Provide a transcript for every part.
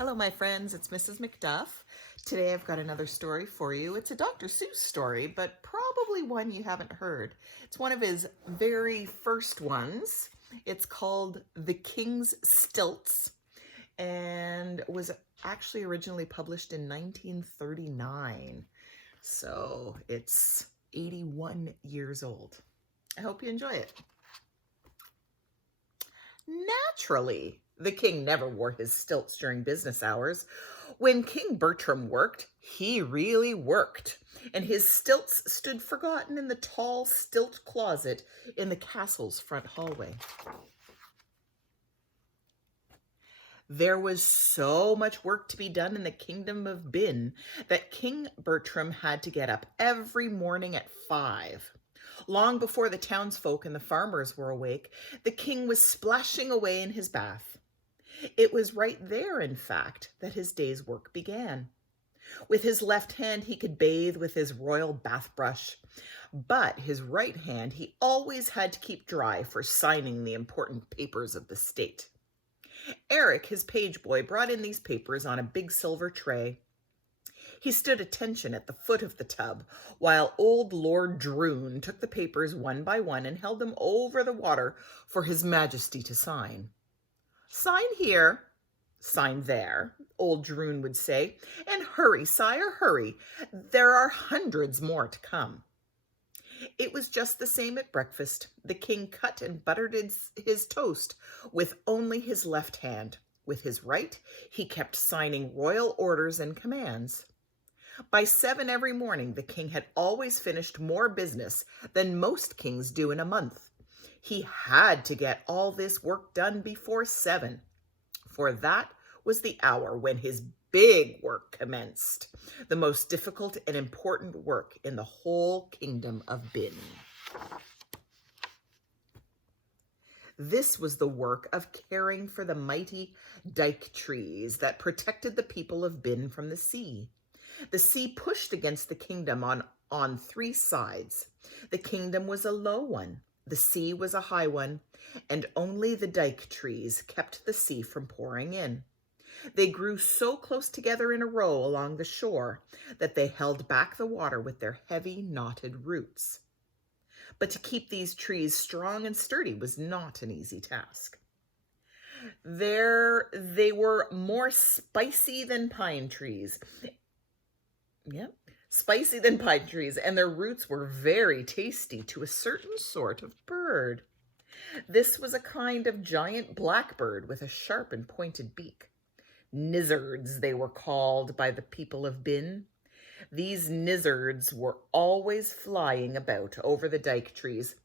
Hello, my friends. It's Mrs. McDuff. Today I've got another story for you. It's a Dr. Seuss story, but probably one you haven't heard. It's one of his very first ones. It's called The King's Stilts and was actually originally published in 1939. So it's 81 years old. I hope you enjoy it. Naturally, the king never wore his stilts during business hours. When King Bertram worked, he really worked, and his stilts stood forgotten in the tall stilt closet in the castle's front hallway. There was so much work to be done in the kingdom of Bin that King Bertram had to get up every morning at 5. Long before the townsfolk and the farmers were awake, the king was splashing away in his bath. It was right there, in fact, that his day's work began. With his left hand, he could bathe with his royal bath brush, but his right hand he always had to keep dry for signing the important papers of the state. Eric, his page boy, brought in these papers on a big silver tray. He stood attention at the foot of the tub, while old Lord Droon took the papers one by one and held them over the water for His Majesty to sign. "Sign here, sign there," old Droon would say, "and hurry, sire, hurry. There are hundreds more to come." It was just the same at breakfast. The king cut and buttered his toast with only his left hand. With his right, he kept signing royal orders and commands. By 7 every morning, the king had always finished more business than most kings do in a month. He had to get all this work done before 7, for that was the hour when his big work commenced, the most difficult and important work in the whole kingdom of Bin. This was the work of caring for the mighty dike trees that protected the people of Bin from the sea. The sea pushed against the kingdom on 3 sides. The kingdom was a low one, the sea was a high one, and only the dike trees kept the sea from pouring in. They grew so close together in a row along the shore that they held back the water with their heavy, knotted roots. But to keep these trees strong and sturdy was not an easy task. They were more spicy than pine trees. Spicy than pine trees, and their roots were very tasty to a certain sort of bird. This was a kind of giant blackbird with a sharp and pointed beak. Nizzards, they were called by the people of Bin. These nizzards were always flying about over the dike trees,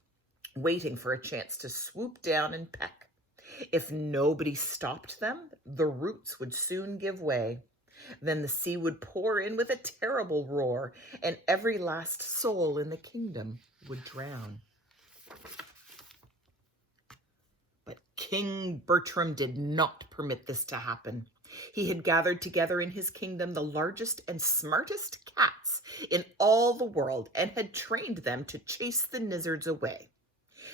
waiting for a chance to swoop down and peck. If nobody stopped them, the roots would soon give way. Then the sea would pour in with a terrible roar, and every last soul in the kingdom would drown. But King Bertram did not permit this to happen. He had gathered together in his kingdom the largest and smartest cats in all the world and had trained them to chase the nizzards away.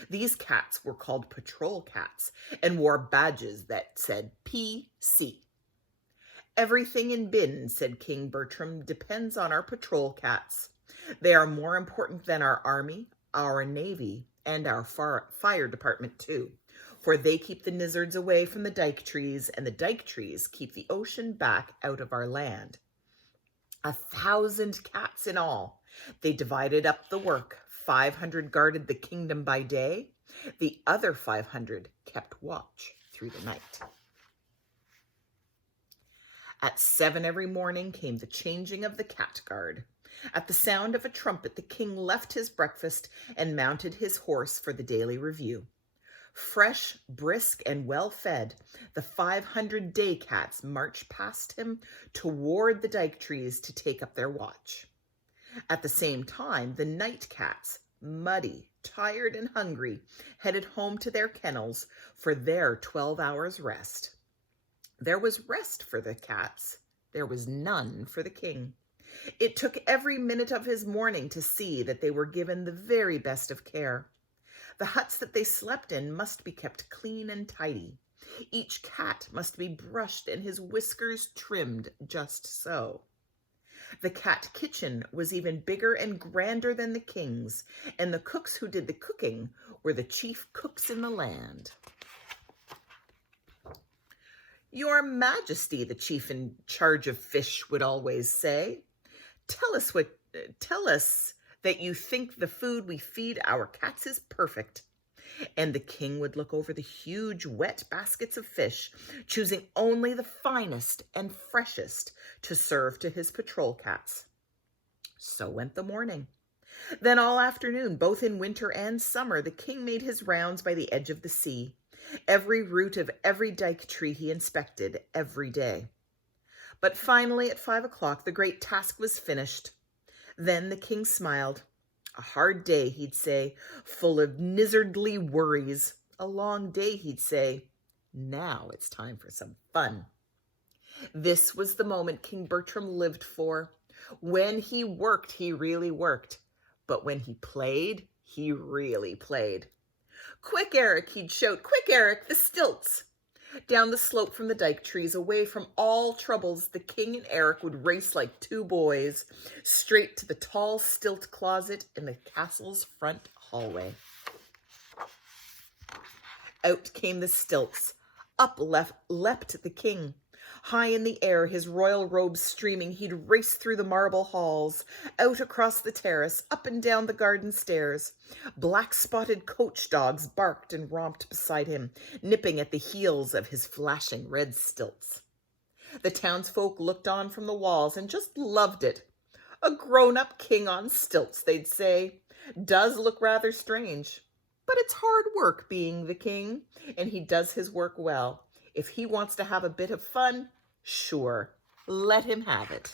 These cats were called patrol cats and wore badges that said PC. "Everything in Bin," said King Bertram, "depends on our patrol cats. They are more important than our army, our navy, and our fire department too, for they keep the nizzards away from the dike trees, and the dike trees keep the ocean back out of our land. 1,000 cats in all. They divided up the work. 500 guarded the kingdom by day. The other 500 kept watch through the night." At 7 every morning came the changing of the cat guard. At the sound of a trumpet, the king left his breakfast and mounted his horse for the daily review. Fresh, brisk, and well-fed, the 500 day cats marched past him toward the dike trees to take up their watch. At the same time, the night cats, muddy, tired, and hungry, headed home to their kennels for their 12 hours rest. There was rest for the cats. There was none for the king. It took every minute of his morning to see that they were given the very best of care. The huts that they slept in must be kept clean and tidy. Each cat must be brushed and his whiskers trimmed just so. The cat kitchen was even bigger and grander than the king's, and the cooks who did the cooking were the chief cooks in the land. "Your Majesty," the chief in charge of fish would always say, tell us that you think the food we feed our cats is perfect." And the king would look over the huge wet baskets of fish, choosing only the finest and freshest to serve to his patrol cats. So went the morning. Then all afternoon, both in winter and summer, the king made his rounds by the edge of the sea. Every root of every dike tree he inspected every day. But finally, at 5 o'clock, the great task was finished. Then the king smiled. "A hard day," he'd say, "full of nizzardly worries. A long day," he'd say. "Now it's time for some fun." This was the moment King Bertram lived for. When he worked, he really worked. But when he played, he really played. "Quick, Eric," he'd shout. "Quick, Eric, the stilts." Down the slope from the dike trees, away from all troubles, the king and Eric would race like two boys, straight to the tall stilt closet in the castle's front hallway. Out came the stilts. Up leapt the king. High in the air, his royal robes streaming, he'd race through the marble halls, out across the terrace, up and down the garden stairs. Black-spotted coach dogs barked and romped beside him, nipping at the heels of his flashing red stilts. The townsfolk looked on from the walls and just loved it. "A grown-up king on stilts," they'd say. "Does look rather strange. But it's hard work being the king, and he does his work well. If he wants to have a bit of fun, sure, let him have it."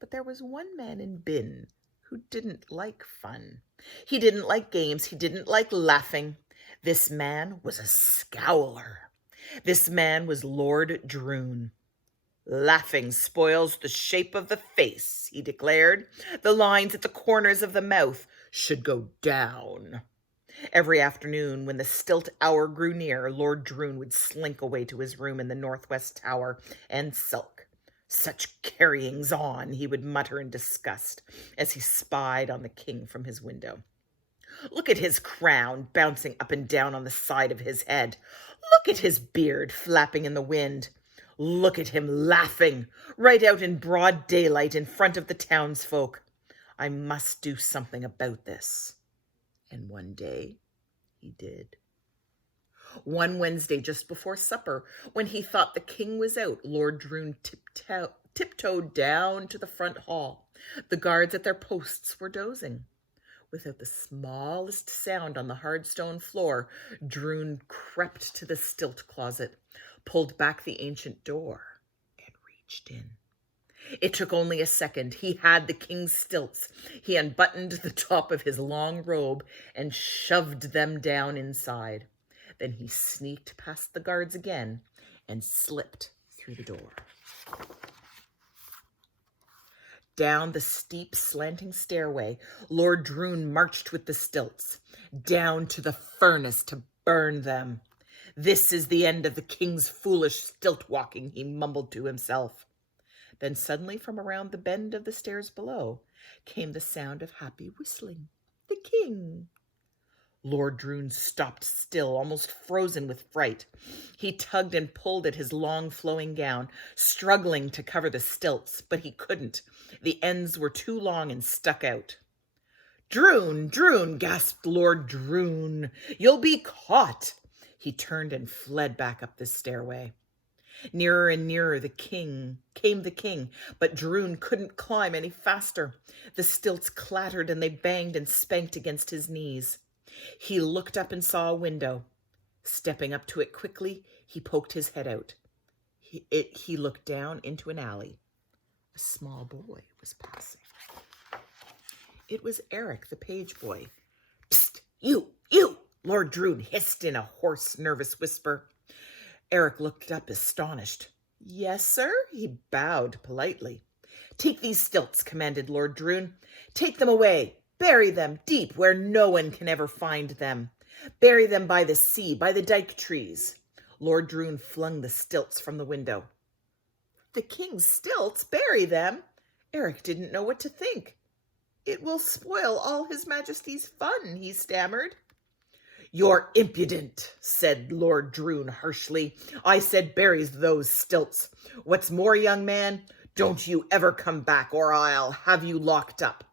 But there was one man in Bin who didn't like fun. He didn't like games. He didn't like laughing. This man was a scowler. This man was Lord Droon. "Laughing spoils the shape of the face," he declared. "The lines at the corners of the mouth should go down." Every afternoon, when the stilt hour grew near, Lord Droon would slink away to his room in the northwest tower and sulk. "Such carryings on," he would mutter in disgust as he spied on the king from his window. "Look at his crown bouncing up and down on the side of his head. Look at his beard flapping in the wind. Look at him laughing, right out in broad daylight in front of the townsfolk. I must do something about this." And one day he did. One Wednesday, just before supper, when he thought the king was out, Lord Droon tiptoed down to the front hall. The guards at their posts were dozing. Without the smallest sound on the hard stone floor, Droon crept to the stilt closet, pulled back the ancient door, and reached in. It took only a second. He had the king's stilts. He unbuttoned the top of his long robe and shoved them down inside. Then he sneaked past the guards again and slipped through the door. Down the steep, slanting stairway, Lord Droon marched with the stilts, down to the furnace to burn them. "This is the end of the king's foolish stilt walking," he mumbled to himself. Then suddenly from around the bend of the stairs below came the sound of happy whistling. The king! Lord Droon stopped still, almost frozen with fright. He tugged and pulled at his long flowing gown, struggling to cover the stilts, but he couldn't. The ends were too long and stuck out. "Droon, Droon," gasped Lord Droon, "you'll be caught." He turned and fled back up the stairway. Nearer and nearer came the king, but Droon couldn't climb any faster. The stilts clattered and they banged and spanked against his knees. He looked up and saw a window. Stepping up to it quickly, he poked his head out. He looked down into an alley. A small boy was passing. It was Eric, the page boy. "Psst, you!" Lord Droon hissed in a hoarse, nervous whisper. Eric looked up astonished. "Yes, sir?" He bowed politely. "Take these stilts," commanded Lord Droon. "Take them away. Bury them deep where no one can ever find them. Bury them by the sea, by the dike trees. Lord Droon flung the stilts from the window. The king's stilts? Bury them? Eric didn't know what to think. It will spoil all his majesty's fun, he stammered. You're impudent, said Lord Droon harshly. I said bury those stilts. What's more, young man, don't you ever come back or I'll have you locked up.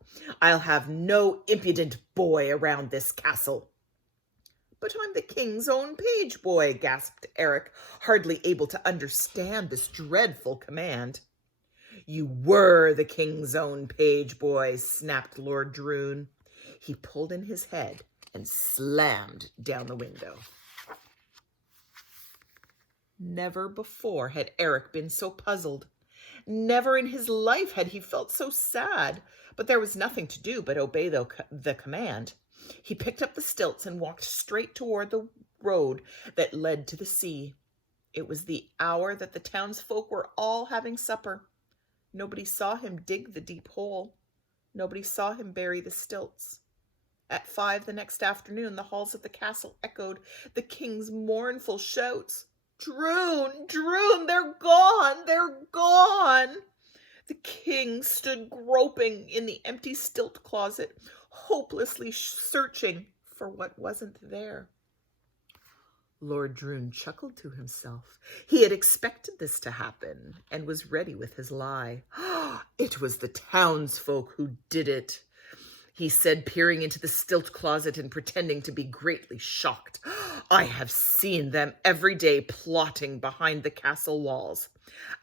I'll have no impudent boy around this castle. But I'm the king's own page boy, gasped Eric, hardly able to understand this dreadful command. You were the king's own page boy, snapped Lord Droon. He pulled in his head and slammed down the window. Never before had Eric been so puzzled. Never in his life had he felt so sad, but there was nothing to do but obey the command. He picked up the stilts and walked straight toward the road that led to the sea. It was the hour that the townsfolk were all having supper. Nobody saw him dig the deep hole. Nobody saw him bury the stilts. At 5 the next afternoon, the halls of the castle echoed the king's mournful shouts. Droon, Droon, they're gone, they're gone. The king stood groping in the empty stilt closet, hopelessly searching for what wasn't there. Lord Droon chuckled to himself. He had expected this to happen and was ready with his lie. It was the townsfolk who did it, he said, peering into the stilt closet and pretending to be greatly shocked. I have seen them every day plotting behind the castle walls.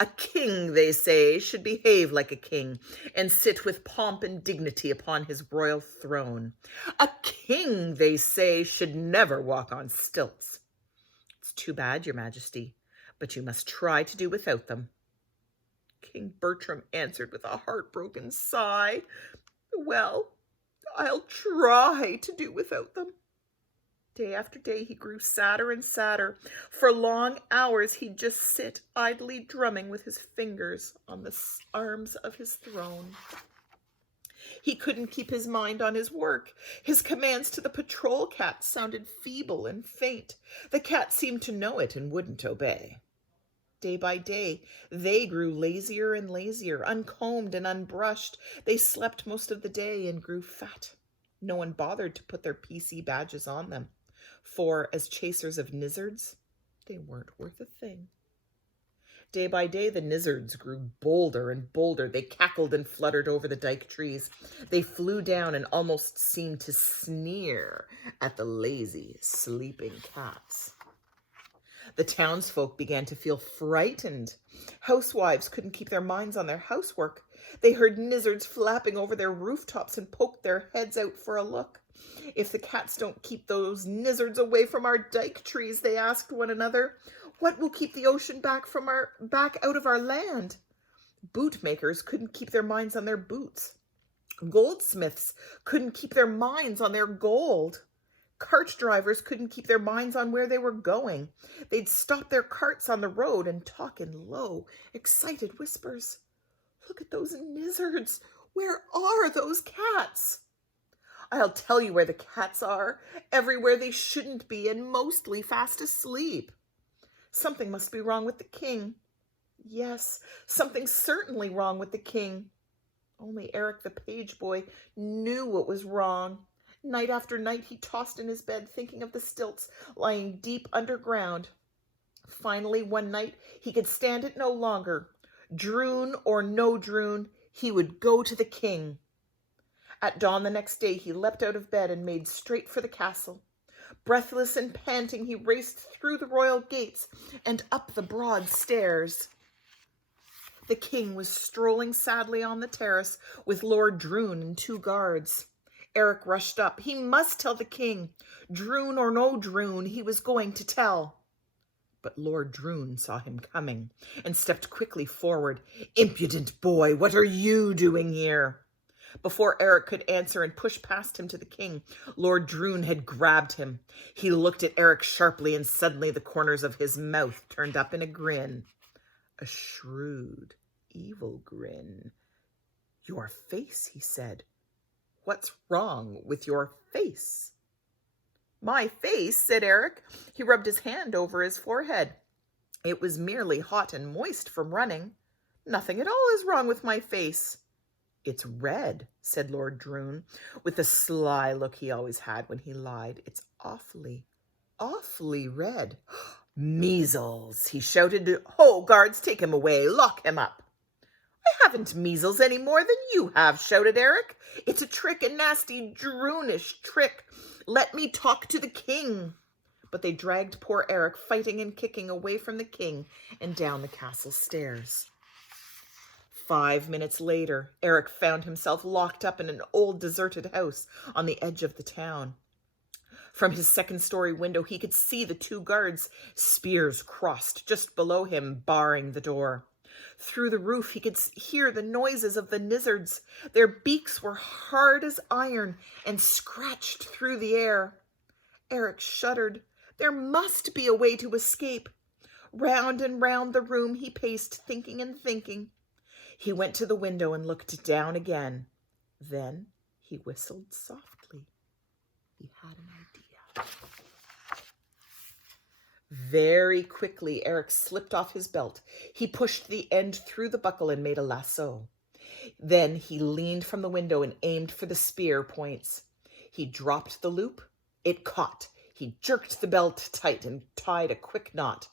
A king, they say, should behave like a king and sit with pomp and dignity upon his royal throne. A king, they say, should never walk on stilts. It's too bad, Your Majesty, but you must try to do without them. King Bertram answered with a heartbroken sigh. Well, I'll try to do without them. Day after day he grew sadder and sadder. For long hours he'd just sit idly drumming with his fingers on the arms of his throne. He couldn't keep his mind on his work. His commands to the patrol cat sounded feeble and faint. The cat seemed to know it and wouldn't obey. Day by day, they grew lazier and lazier, uncombed and unbrushed. They slept most of the day and grew fat. No one bothered to put their PC badges on them, for as chasers of nizzards, they weren't worth a thing. Day by day, the nizzards grew bolder and bolder. They cackled and fluttered over the dike trees. They flew down and almost seemed to sneer at the lazy, sleeping cats. The townsfolk began to feel frightened. Housewives couldn't keep their minds on their housework. They heard nizzards flapping over their rooftops and poked their heads out for a look. If the cats don't keep those nizzards away from our dike trees, they asked one another, what will keep the ocean back out of our land? Bootmakers couldn't keep their minds on their boots. Goldsmiths couldn't keep their minds on their gold. Cart drivers couldn't keep their minds on where they were going. They'd stop their carts on the road and talk in low, excited whispers. Look at those nizzards. Where are those cats? I'll tell you where the cats are. Everywhere they shouldn't be and mostly fast asleep. Something must be wrong with the king. Yes, something's certainly wrong with the king. Only Eric the page boy knew what was wrong. Night after night he tossed in his bed thinking of the stilts lying deep underground. Finally, one night he could stand it no longer. Droon or no Droon, he would go to the king. At dawn the next day he leapt out of bed and made straight for the castle. Breathless and panting, he raced through the royal gates and up the broad stairs. The king was strolling sadly on the terrace with Lord Droon and 2 guards. Eric rushed up. He must tell the king. Droon or no Droon, he was going to tell. But Lord Droon saw him coming and stepped quickly forward. Impudent boy, what are you doing here? Before Eric could answer and push past him to the king, Lord Droon had grabbed him. He looked at Eric sharply, and suddenly the corners of his mouth turned up in a grin. A shrewd, evil grin. Your face, he said. What's wrong with your face? My face, said Eric. He rubbed his hand over his forehead. It was merely hot and moist from running. Nothing at all is wrong with my face. It's red, said Lord Droon, with the sly look he always had when he lied. It's awfully, awfully red. Measles, he shouted. Ho, guards, take him away. Lock him up. I haven't measles any more than you have, shouted Eric. It's a trick, a nasty, Droonish trick. Let me talk to the king. But they dragged poor Eric, fighting and kicking, away from the king and down the castle stairs. 5 minutes later, Eric found himself locked up in an old deserted house on the edge of the town. From his second-story window, he could see the 2 guards, spears crossed just below him, barring the door. Through the roof, he could hear the noises of the lizards. Their beaks were hard as iron and scratched through the air. Eric shuddered. There must be a way to escape. Round and round the room he paced, thinking and thinking. He went to the window and looked down again. Then he whistled softly. He had an idea. Very quickly, Eric slipped off his belt. He pushed the end through the buckle and made a lasso. Then he leaned from the window and aimed for the spear points. He dropped the loop. It caught. He jerked the belt tight and tied a quick knot.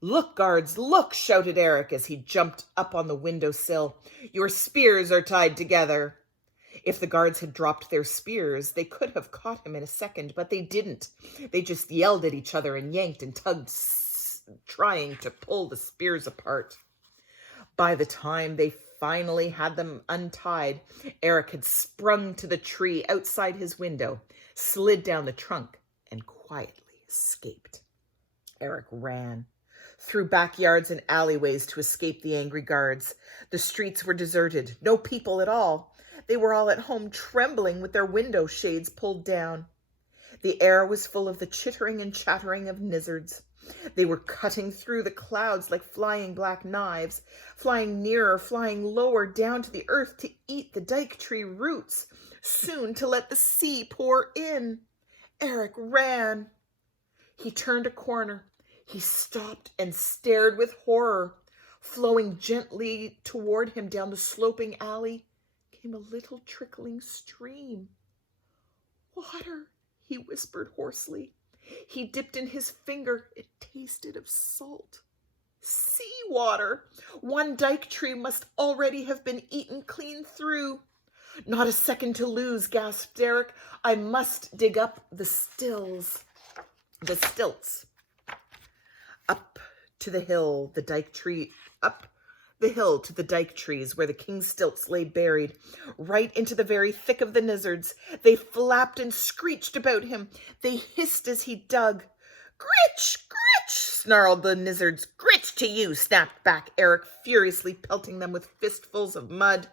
Look, guards, look, shouted Eric as he jumped up on the windowsill. Your spears are tied together. If the guards had dropped their spears, they could have caught him in a second, but they didn't. They just yelled at each other and yanked and tugged, trying to pull the spears apart. By the time they finally had them untied, Eric had sprung to the tree outside his window, slid down the trunk, and quietly escaped. Eric ran through backyards and alleyways to escape the angry guards. The streets were deserted, no people at all. They were all at home, trembling with their window shades pulled down. The air was full of the chittering and chattering of lizards. They were cutting through the clouds like flying black knives, flying nearer, flying lower down to the earth to eat the dike tree roots, soon to let the sea pour in. Eric ran. He turned a corner. He stopped and stared with horror. Flowing gently toward him down the sloping alley came a little trickling stream. Water, he whispered hoarsely. He dipped in his finger. It tasted of salt. Seawater! One dike tree must already have been eaten clean through. Not a second to lose, gasped Eric. I must dig up the stilts. Up to the hill, up the hill to the dike trees where the king's stilts lay buried, right into the very thick of the lizards. They flapped and screeched about him. They hissed as he dug. Gritch, gritch, snarled the lizards. Gritch to you, snapped back Eric, furiously pelting them with fistfuls of mud.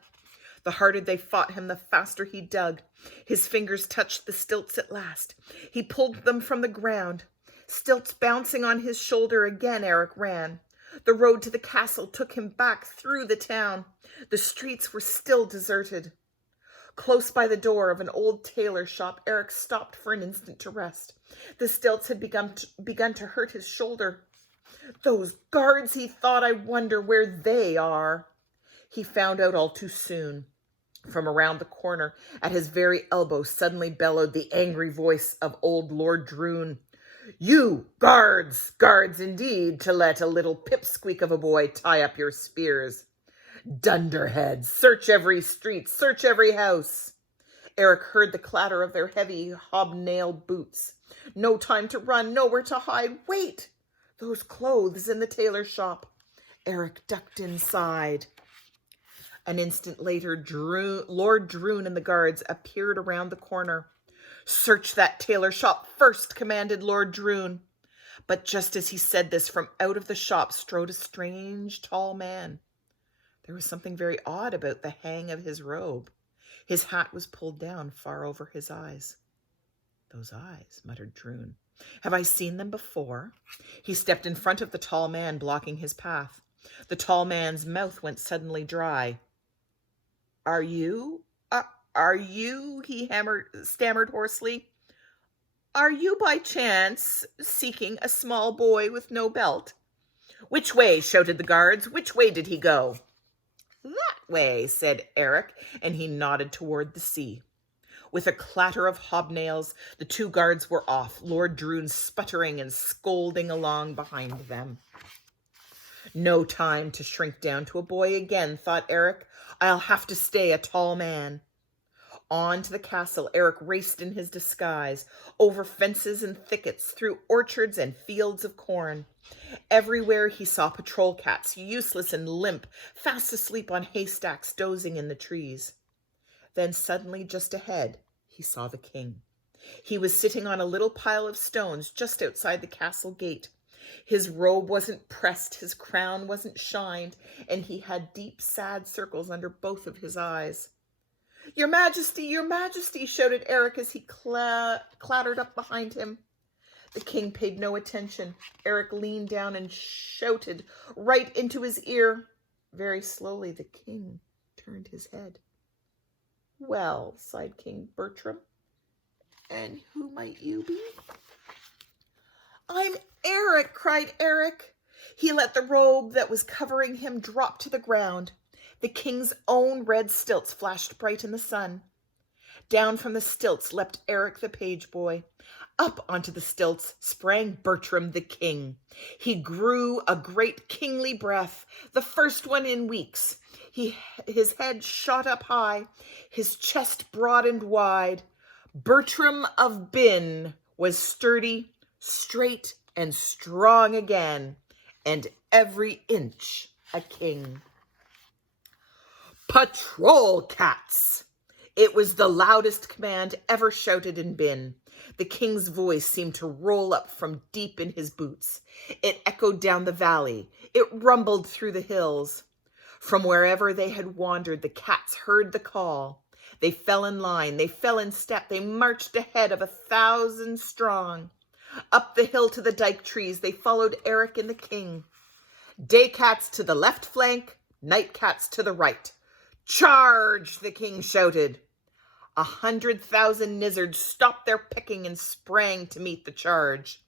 The harder they fought him, the faster he dug. His fingers touched the stilts at last. He pulled them from the ground. Stilts bouncing on his shoulder again, Eric ran. The road to the castle took him back through the town. The streets were still deserted. Close by the door of an old tailor shop, Eric stopped for an instant to rest. The stilts had begun to hurt his shoulder. Those guards, he thought, I wonder where they are. He found out all too soon. From around the corner, at his very elbow, suddenly bellowed the angry voice of old Lord Droon. You, guards, guards indeed, to let a little pipsqueak of a boy tie up your spears. Dunderheads, search every street, search every house. Eric heard the clatter of their heavy hobnailed boots. No time to run, nowhere to hide. Wait! Those clothes in the tailor shop. Eric ducked inside. An instant later, Lord Droon and the guards appeared around the corner. Search that tailor shop first, commanded Lord Droon. But just as he said this, from out of the shop strode a strange, tall man. There was something very odd about the hang of his robe. His hat was pulled down far over his eyes. Those eyes, muttered Droon. Have I seen them before? He stepped in front of the tall man, blocking his path. The tall man's mouth went suddenly dry. Are you? He stammered hoarsely. "Are you by chance seeking a small boy with no belt?" "Which way?" shouted the guards. "Which way did he go?" "That way," said Eric, and he nodded toward the sea. With a clatter of hobnails, the two guards were off, Lord Droon sputtering and scolding along behind them. No time to shrink down to a boy again, thought Eric. I'll have to stay a tall man. On to the castle Eric raced in his disguise, over fences and thickets, through orchards and fields of corn. Everywhere he saw patrol cats, useless and limp, fast asleep on haystacks, dozing in the trees. Then suddenly, just ahead, he saw the king. He was sitting on a little pile of stones just outside the castle gate. His robe wasn't pressed, his crown wasn't shined, and he had deep, sad circles under both of his eyes. Your Majesty, shouted Eric as he clattered up behind him. The king paid no attention. Eric leaned down and shouted right into his ear. Very slowly, the king turned his head. Well, sighed King Bertram, and who might you be? I'm Eric, cried Eric. He let the robe that was covering him drop to the ground. The king's own red stilts flashed bright in the sun. Down from the stilts leapt Eric the page boy. Up onto the stilts sprang Bertram the king. He grew a great kingly breath, the first one in weeks. His head shot up high, his chest broadened wide. Bertram of Bin was sturdy, straight, and strong again, and every inch a king. Patrol cats! It was the loudest command ever shouted in Bin. The king's voice seemed to roll up from deep in his boots. It echoed down the valley. It rumbled through the hills. From wherever they had wandered, the cats heard the call. They fell in line. They fell in step. They marched ahead of 1,000 strong. Up the hill to the dike trees, they followed Eric and the king. Day cats to the left flank, night cats to the right. Charge, the king shouted. 100,000 nizzards stopped their pecking and sprang to meet the charge.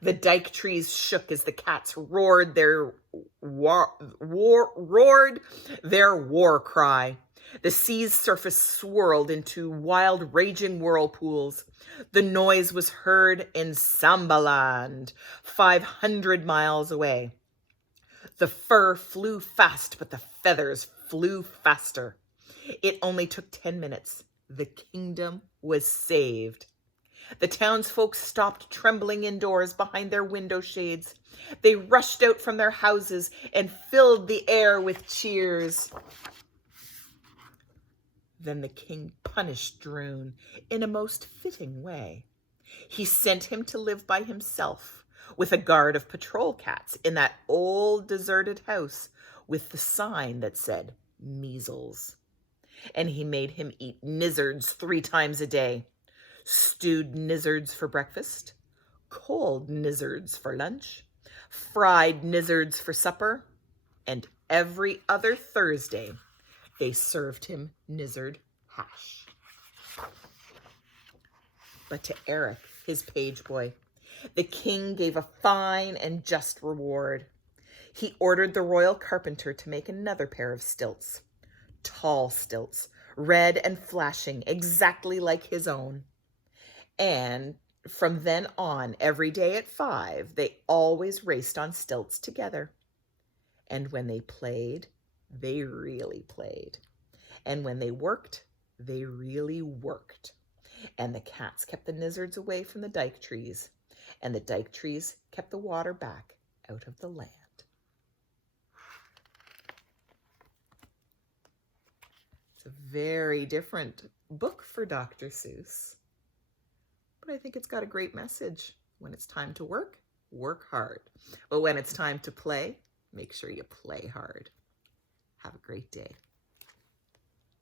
The dike trees shook as the cats roared their war cry. The sea's surface swirled into wild, raging whirlpools. The noise was heard in Sambaland, 500 miles away. The fur flew fast, but the feathers flew faster. It only took 10 minutes. The kingdom was saved. The townsfolk stopped trembling indoors behind their window shades. They rushed out from their houses and filled the air with cheers. Then the king punished Droon in a most fitting way. He sent him to live by himself with a guard of patrol cats in that old deserted house with the sign that said measles. And he made him eat nizzards 3 times a day. Stewed nizzards for breakfast, cold nizzards for lunch, fried nizzards for supper, and every other Thursday they served him nizzard hash. But to Eric, his page boy, the king gave a fine and just reward. He ordered the royal carpenter to make another pair of stilts. Tall stilts, red and flashing, exactly like his own. And from then on, every day at 5, they always raced on stilts together. And when they played, they really played. And when they worked, they really worked. And the cats kept the nizzards away from the dike trees, and the dike trees kept the water back out of the land. It's a very different book for Dr. Seuss, but I think it's got a great message. When it's time to work, work hard. But when it's time to play, make sure you play hard. Have a great day.